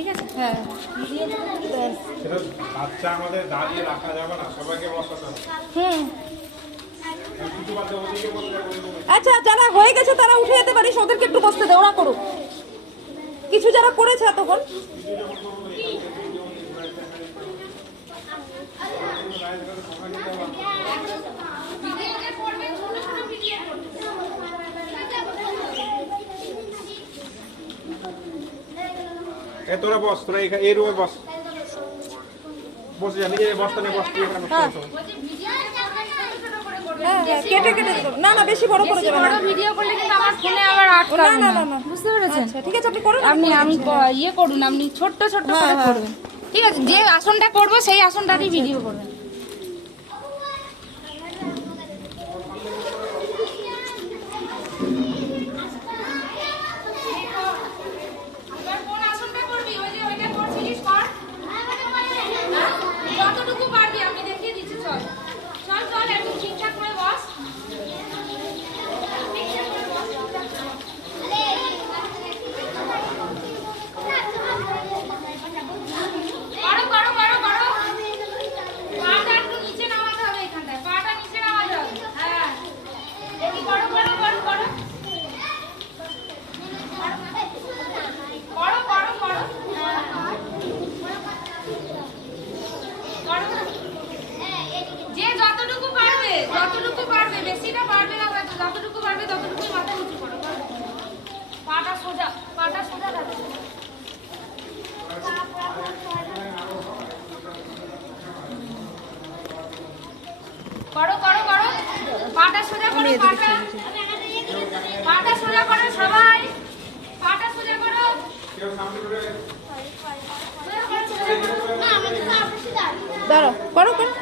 ঠিক আছে? হ্যাঁ সেটা বাচ্চা আমাদের দাঁড়িয়ে রাখা যাবে না, সবাইকে বসাতে হবে। কিছু বাচ্চা ওদিকে বসে যাবে। আচ্ছা, যারা হয়ে গেছে তারা উঠে যেতে পারিস, ওদেরকে একটু বসতে দে, ওরা করুক। কিছু যারা করেছে এতক্ষণ, তোরা বস, তোরা এই রুমে বস, বসে যা, নিজের বসটা নিয়ে বস, তুই এখানে বসে বস। হ্যাঁ কেটে কেটে দিতে হবে। না না, বেশি বড় করে যাবে না। ভিডিও করলে কিন্তু আমার ফোনে আবার আটকাবে না না না, বুঝতে পেরেছেন? আচ্ছা ঠিক আছে, আপনি করুন। আমি ইয়ে করুন, আপনি ছোট্ট ছোট্ট করে করবেন, ঠিক আছে? যে আসনটা করবো সেই আসনটারই ভিডিও করবেন। যতটুকু পারবি আমি দেখিয়ে দিচ্ছি, চল চল চল, একদম ঠিকঠাক করে বস। করো করো করো করো, পাটা একটু নিচে নামাতে হবে, এখানটায় পাটা নিচে নামাতে হবে। হ্যাঁ দেখি, করো করো করো করো করো করো করো যে যতটুকু পারবে, বেশিটা পারবে না হয়তো, যতটুকু পারবে ততটুকুই মাথা উঁচু করো। পাটা সোজা রাখো। করো করো করো, পাটা সোজা করো, পাটা সোজা করো সবাই, পাটা সোজা করো। দাঁড়াও, করো করো।